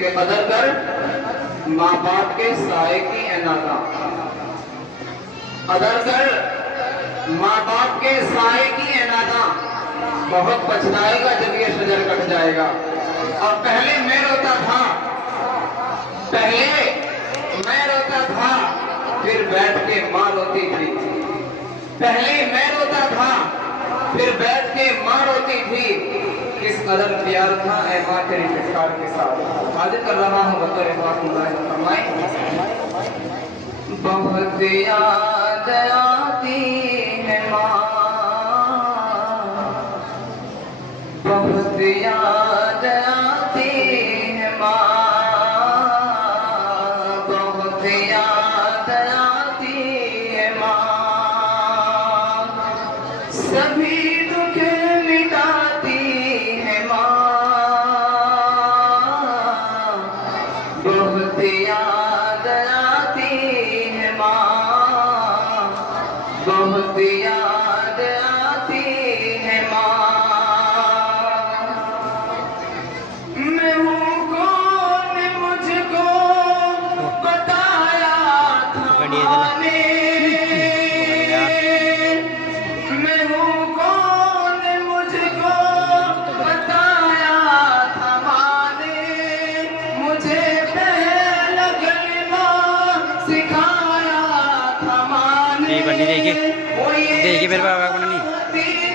के कदर कर माँ बाप के साए की अनादा, कदर कर माँ बाप के साए की अनादा, बहुत पछताएगा जब ये शजर कट जाएगा। और पहले मैं रोता था, पहले मैं रोता था, फिर बैठ के माँ रोती थी। पहले मैं रोता था, फिर बैठ के माँ रोती थी। किस कदर प्यार था ऐ माँ तेरी फिटकार के साथ। हाजिर कर रहा हूँ बतौर फरमाए, बहुत याद आती है माँ, बहुत याद आती है माँ, बहुत याद आती है माँ, सभी दुख मिटाती है माँ, बहुत याद आती है माँ, बहुत याद आती है माँ। मैं हूँ कौन मुझको बताया था माँ ने, मैं हूँ कौन मुझको बताया था माँ ने, मुझे पहला कलमा सिखाया था माँ ने। देखिए मेरे बाबा को नहीं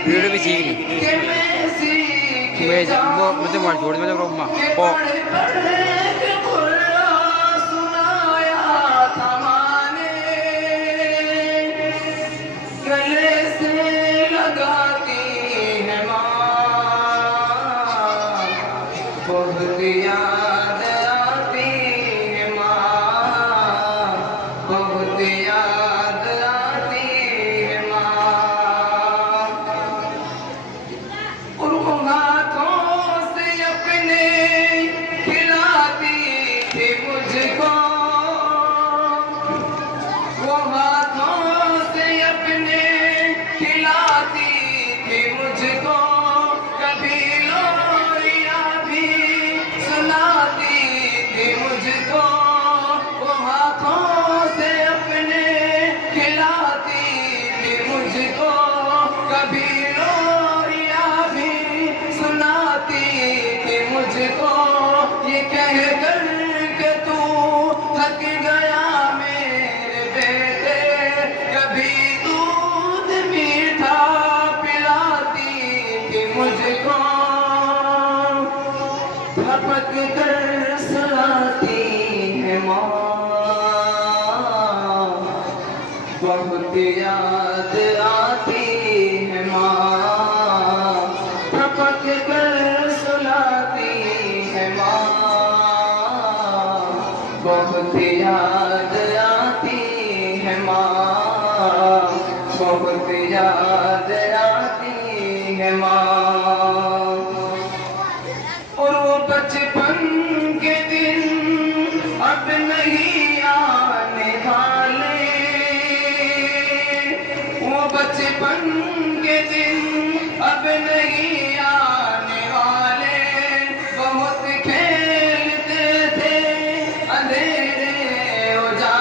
वीडियो भी सीख ली वो मुझे मार छोड़ दे रोमा ओ सुनाया था माँ ने, गले से लगाती है माँ, बहुत याद आती है माँ, बहुत याद आती है माँ। उनको हाथों से अपने खिलाती थी मुझको, वो हाथों से अपने खिलाती थी मुझको, कभी लोरिया भी सुनाती थी मुझको, वो हाथों से अपने खिलाती थी मुझको, कभी लोरिया भी सुनाती थी मुझको, ये कह कर के तू थक गया मेरे बेटे, कभी दूध मीठा पिलाती थी मुझको, झपक कर सुलाती है माँ, बहुत याद आती है माँ, झपक कर सुलाती है माँ, बहुत याद आती है माँ, बहुत याद आती है माँ। और वो बचपन के दिन अब नहीं आने वाले, वो बचपन के दिन अब नहीं आने वाले, बहुत खेलते थे अंधेरे उजाले,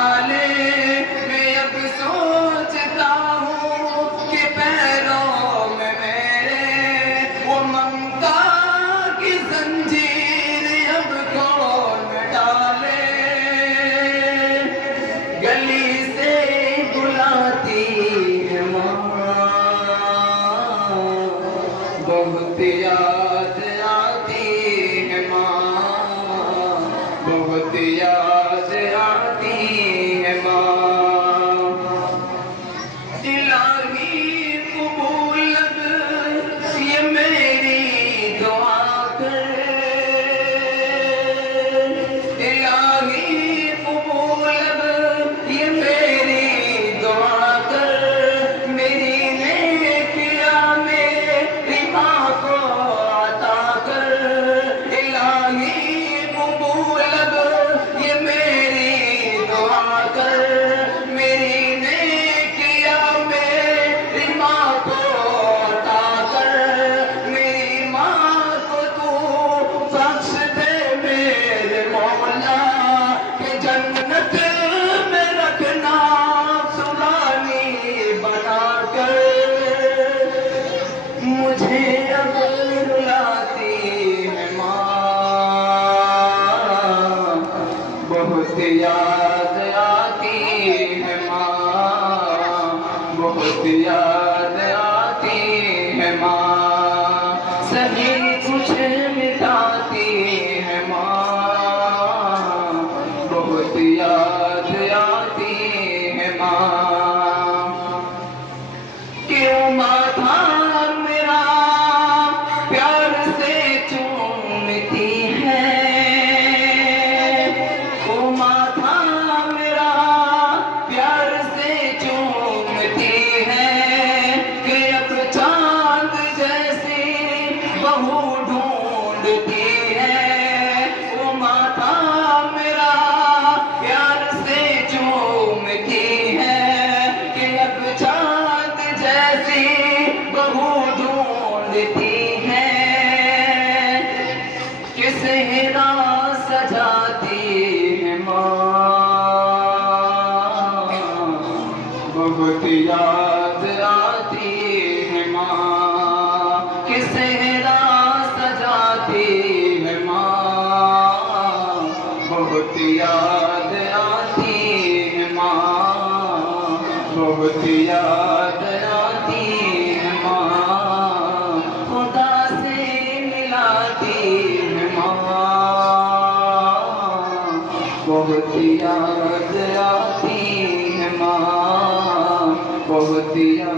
बहुत याद आती है माँ, बहुत याद आती है माँ, सभी कुछ मिटाती है माँ, बहुत याद आती है माँ। क्यों माथा मेरा प्यार से चूमती है, ओ माथा मेरा प्यार से चूमती है, कि अब चांद जैसी बहू ढूंढती है, ओ माथा मेरा प्यार से चूमती है, कि अब चांद जैसी बहू ढूंढती है, कि सेहरा सजाती है माँ, बहुत याद आती है माँ, कि सेहरा सजाती है माँ, बहुत याद आती है माँ, बहुत याद आती है माँ, खुदा से मिलाती है माँ, बहुत याद आती है माँ, बहुत याद